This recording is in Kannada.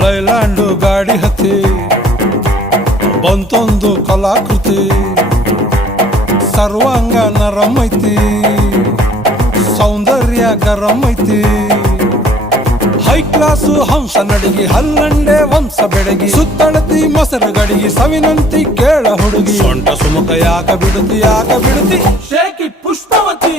ಲೈಲ್ಯಾಂಡು ಗಾಡಿ ಹತ್ತಿ ಬಂತೊಂದು ಕಲಾಕೃತಿ ಸರ್ವಾಂಗ ನರಂ ಐತಿ ಸೌಂದರ್ಯ ಗರಂ ಐತಿ ಹೈ ಕ್ಲಾಸು ಹಂಸ ನಡಿಗೆ ಹಲ್ಲಂಡೆ ವಂಶ ಬೆಡಗಿ ಸುತ್ತಳತಿ ಮೊಸರು ಗಡಿಗೆ ಸವಿನಂತಿ ಕೇಳ ಹುಡುಗಿ ಸೊಂಟ ಸುಮುಖ ಯಾಕ ಬಿಡುತ್ತಿ ಶೇಕಿ ಪುಷ್ಪವತಿ